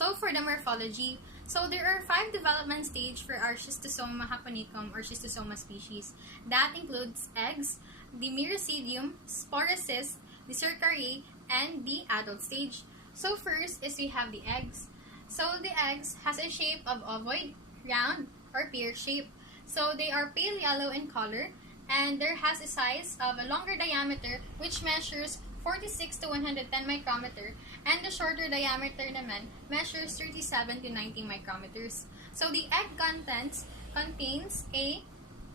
So for the morphology, so there are 5 development stages for our Schistosoma japonicum or Schistosoma species. That includes eggs, the miracidium, sporocyst, the cercariae, and the adult stage. So first is we have the eggs. So the eggs has a shape of ovoid, round, or pear shape. So they are pale yellow in color, and there has a size of a longer diameter which measures 46 to 110 micrometer, and the shorter diameter naman measures 37 to 90 micrometers. So the egg contents contains a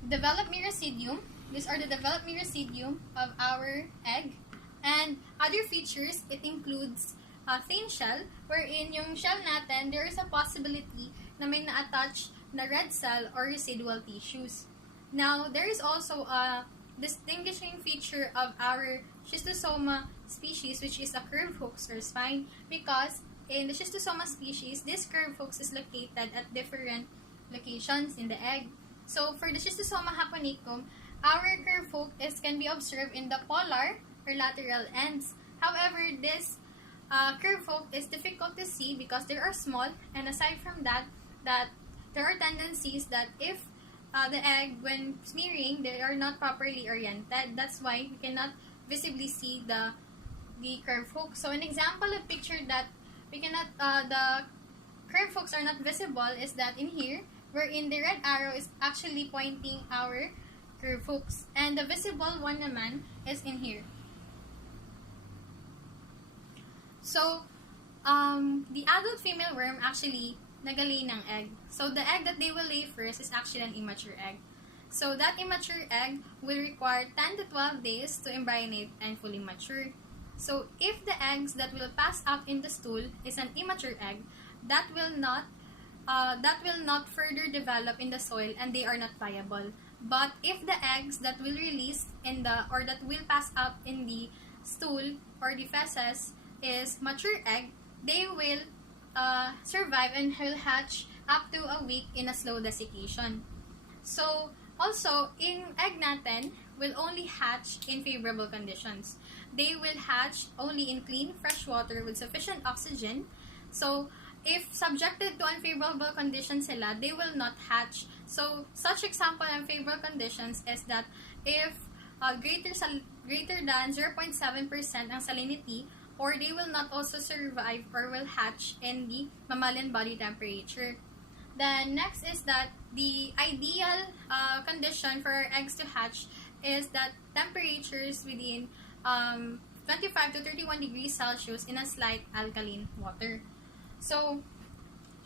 developed miracidium. These are the developed miracidium of our egg. And other features, it includes a thin shell, wherein yung shell natin, there is a possibility na may na-attach na red cell or residual tissues. Now, there is also a distinguishing feature of our Schistosoma species, which is a curved hooks or spine, because in the Schistosoma species, this curved hooks is located at different locations in the egg. So, for the Schistosoma japonicum, our curved hook can be observed in the polar or lateral ends. However, this curved hook is difficult to see because they are small, and aside from that there are tendencies that if the egg, when smearing, they are not properly oriented. That's why we cannot visibly see the curved hook. So an example of picture that we cannot, the curved hooks are not visible is that in here, wherein the red arrow is actually pointing our curved hooks. And the visible one naman is in here. So, the adult female worm actually nagalay ng egg. So, the egg that they will lay first is actually an immature egg. So, that immature egg will require 10 to 12 days to embryonate and fully mature. So, if the eggs that will pass out in the stool is an immature egg, that will not further develop in the soil and they are not viable. But if the eggs that will release in the, or that will pass out in the stool or the feces is mature egg, they will survive and will hatch up to a week in a slow desiccation. So, also, in egg natin will only hatch in favorable conditions. They will hatch only in clean, fresh water with sufficient oxygen. So, if subjected to unfavorable conditions sila, they will not hatch. So, such example of favorable conditions is that if greater than 0.7% ang salinity, or they will not also survive or will hatch in the mammalian body temperature. Then next is that the ideal condition for our eggs to hatch is that temperatures within 25 to 31 degrees Celsius in a slight alkaline water. So,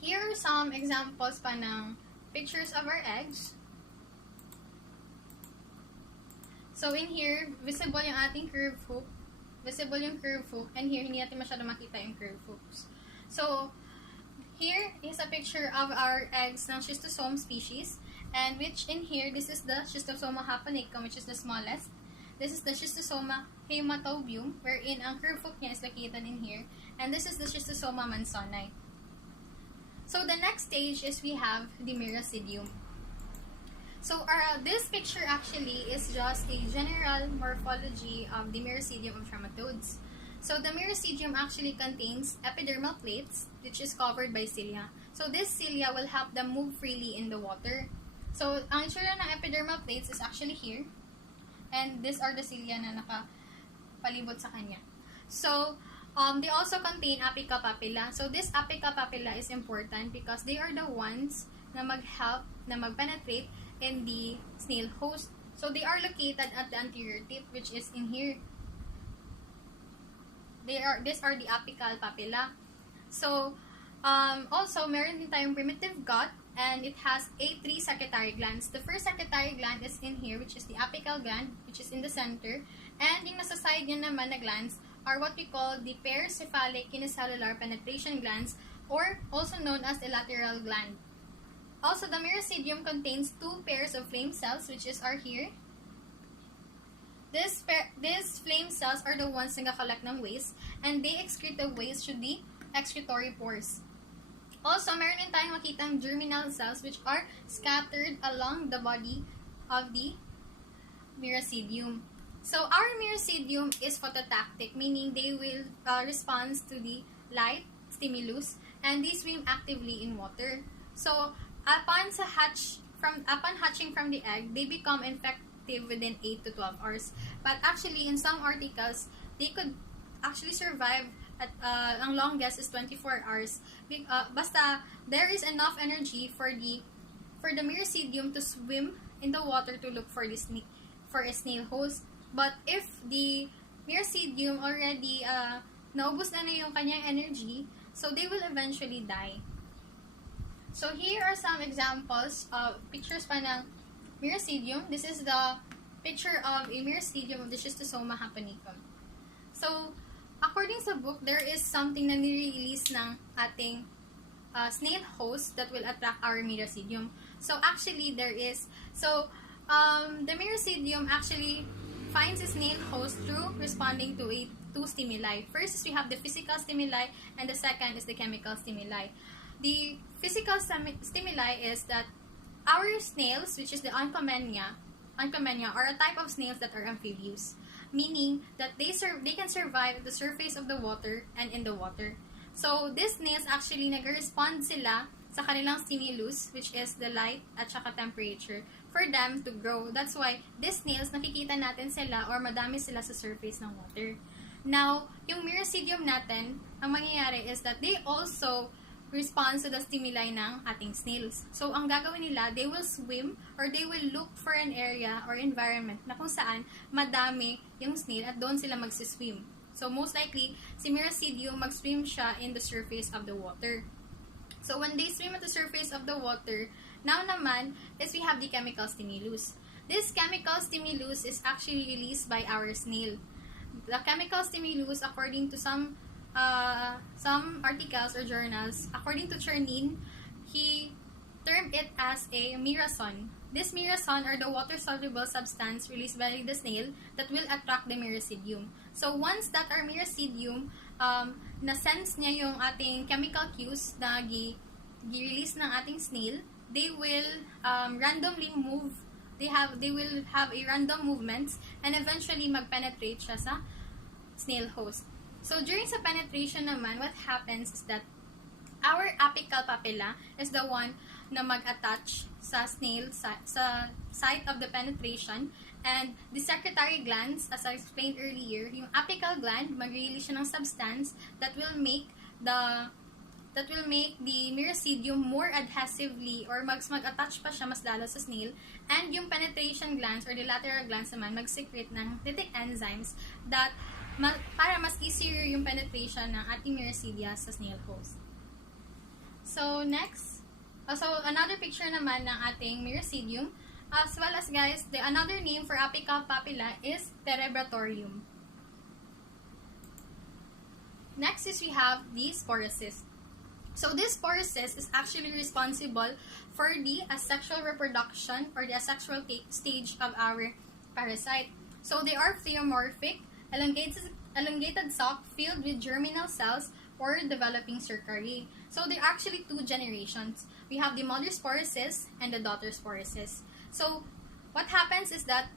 here are some examples pa ng pictures of our eggs. So, in here, visible yung ating curved hook. Visible yung curved hook, and here, hindi natin masyado makita yung curved hooks. So, here is a picture of our eggs ng Schistosome species, and which in here, this is the Schistosoma japonicum, which is the smallest. This is the Schistosoma hematobium, wherein ang curved hook niya is located in here, and this is the Schistosoma mansoni. So, the next stage is we have the miracidium. So, this picture actually is just a general morphology of the miracidium of trematodes. So, the miracidium actually contains epidermal plates, which is covered by cilia. So, this cilia will help them move freely in the water. So, ang itsura ng epidermal plates is actually here. And these are the cilia na nakapalibot sa kanya. So, they also contain apical papilla. So, this apical papilla is important because they are the ones na mag-help, na mag-penetrate in the snail host. So, they are located at the anterior tip, which is in here. These are the apical papilla. So, also, meron din tayong primitive gut, and it has 3 secretory glands. The first secretory gland is in here, which is the apical gland, which is in the center. And yung nasa side niya naman na glands are what we call the paracephalic unicellular penetration glands, or also known as the lateral gland. Also, the miracidium contains 2 pairs of flame cells, which are here. These flame cells are the ones na nag-collect ng waste, and they excrete the waste through the excretory pores. Also, meron din tayong makitang germinal cells, which are scattered along the body of the miracidium. So, our miracidium is phototactic, meaning they will respond to the light stimulus, and they swim actively in water. So, upon hatching from the egg, they become infective within 8 to 12 hours. But actually, in some articles, they could actually survive at ang longest is 24 hours. Basta there is enough energy for the miracidium to swim in the water to look for for a snail host. But if the miracidium already naubos na yung kanyang energy, so they will eventually die. So here are some examples of pictures pa ng miracidium. This is the picture of a miracidium of the Schistosoma japonicum. So, according sa book, there is something na nire-release ng ating snail host that will attract our miracidium. So, actually, there is. So, the miracidium actually finds a snail host through responding to two stimuli. First is we have the physical stimuli, and the second is the chemical stimuli. The physical stimuli is that our snails, which is the Oncomenia, are a type of snails that are amphibious, meaning that they can survive at the surface of the water and in the water. So, these snails actually nag-respond sila sa kanilang stimulus, which is the light at saka temperature, for them to grow. That's why these snails, nakikita natin sila or madami sila sa surface ng water. Now, yung miracidium natin, ang mangyayari is that they also respond to the stimuli ng ating snails. So, ang gagawin nila, they will swim or they will look for an area or environment na kung saan madami yung snail at doon sila magsiswim. So, most likely, si miracidium mag-swim siya in the surface of the water. So, when they swim at the surface of the water, now naman is we have the chemical stimulus. This chemical stimulus is actually released by our snail. The chemical stimulus, according to some articles or journals, according to Chernin, he termed it as a mirason. This mirason or the water-soluble substance released by the snail that will attract the miracidium. So, once that our miracidium na-sense niya yung ating chemical cues na gi-release ng ating snail, they will randomly move. They will have a random movements and eventually mag-penetrate siya sa snail host. So, during sa penetration naman, what happens is that our apical papilla is the one na mag-attach sa snail sa site of the penetration, and the secretory glands, as I explained earlier, yung apical gland, mag-release siya ng substance that will make the miracidium more adhesively or mag-attach pa siya mas lalo sa snail, and yung penetration glands or the lateral glands naman mag-secrete ng lytic enzymes that para mas easier yung penetration ng ating miracidia sa snail host. So, next. So, another picture naman ng ating miracidium. As well as, guys, another name for apical papilla is terebratorium. Next is we have the sporocyst. So, this sporocyst is actually responsible for the asexual reproduction or the asexual stage of our parasite. So, they are pleomorphic, elongated sac filled with germinal cells or developing cercari. So, there are actually two generations. We have the mother sporocyst and the daughter sporocyst. So, what happens is that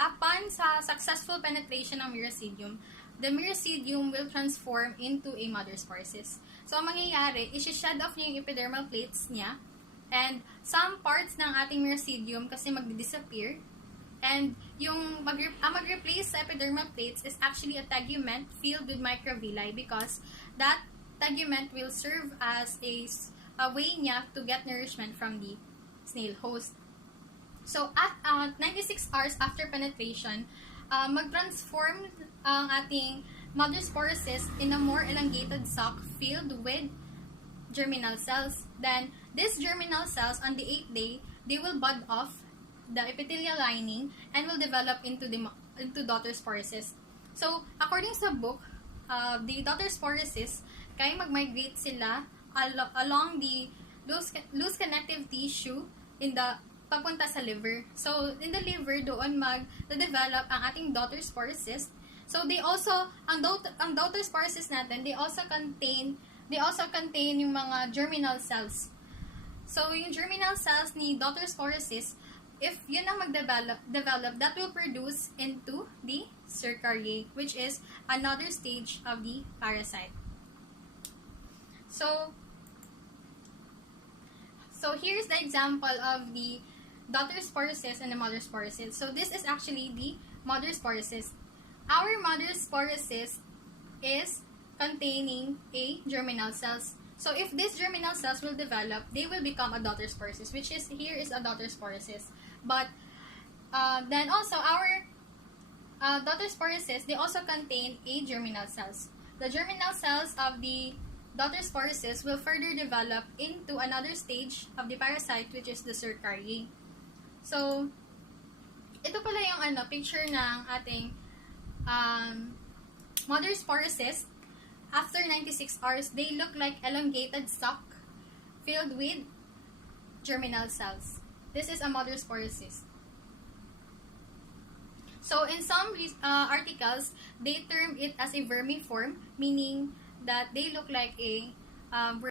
upon sa successful penetration ng miracidium, the miracidium will transform into a mother sporocyst. So, ang mangyayari, isi-shed off niya yung epidermal plates niya, and some parts ng ating miracidium kasi magdi-disappear. And yung mag-replace sa epidermal plates is actually a tegument filled with microvilli, because that tegument will serve as a way niya to get nourishment from the snail host. So, at 96 hours after penetration, mag-transform ang ating mother sporocyst in a more elongated sac filled with germinal cells. Then, these germinal cells, on the 8th day, they will bud off the epithelial lining and will develop into daughter sporocyst. So, according sa book, the daughter sporocyst, kaya mag-migrate sila along the loose connective tissue papunta sa liver. So, in the liver, doon mag-develop ang ating daughter sporocyst. So, ang daughter sporocyst natin, they also contain yung mga germinal cells. So, yung germinal cells ni daughter sporocyst, if yun ang mag-develop, that will produce into the cercariae, which is another stage of the parasite. So, So here's the example of the daughter sporocyst and the mother sporocyst. So this is actually the mother sporocyst. Our mother sporocyst is containing a germinal cells. So if these germinal cells will develop, they will become a daughter sporocyst, which is here is a daughter sporocyst. But then also our daughter sporocyst, they also contain a germinal cells. The germinal cells of the daughter sporocyst will further develop into another stage of the parasite, which is the cercaria. So ito pala yung picture ng ating mother sporocyst. After 96 hours, they look like elongated sac filled with germinal cells. This is a mother sporocyst. So in some articles, they term it as a vermiform, meaning that they look like a